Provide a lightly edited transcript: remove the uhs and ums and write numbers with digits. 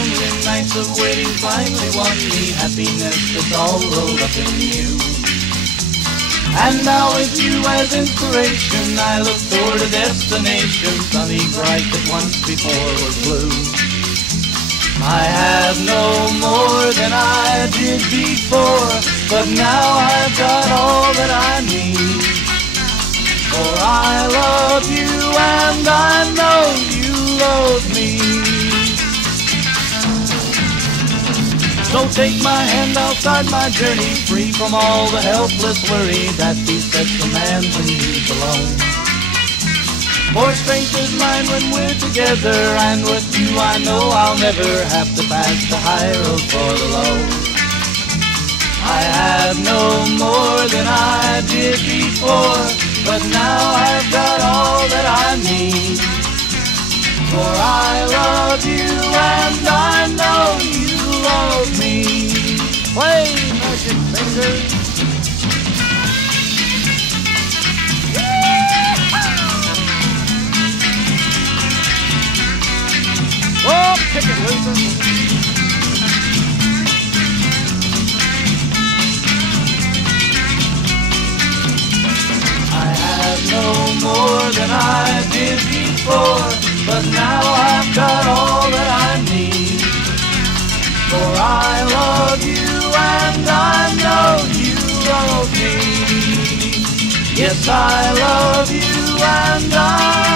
lonely nights of waiting finally won me happiness that's all rolled up in you. And now with you as inspiration, I look toward a destination sunny, bright, that once before was blue. I have no more than I did before, but now I've got all that I need. For I love you and I know you love me. So take my hand, I'll start my journey, free from all the helpless worry that besets a man when he's alone. For strength is mine when we're together, and with you I know I'll never have to pass the high road for the low. I have no more than I did before, but now I've got all that I need. For I love you and I know you love me. Play, magic fingers. Oh, kick it, Luther. I have no more than I did before, but now I've got all that I need. For I love you and I know you love me. Yes, I love you and I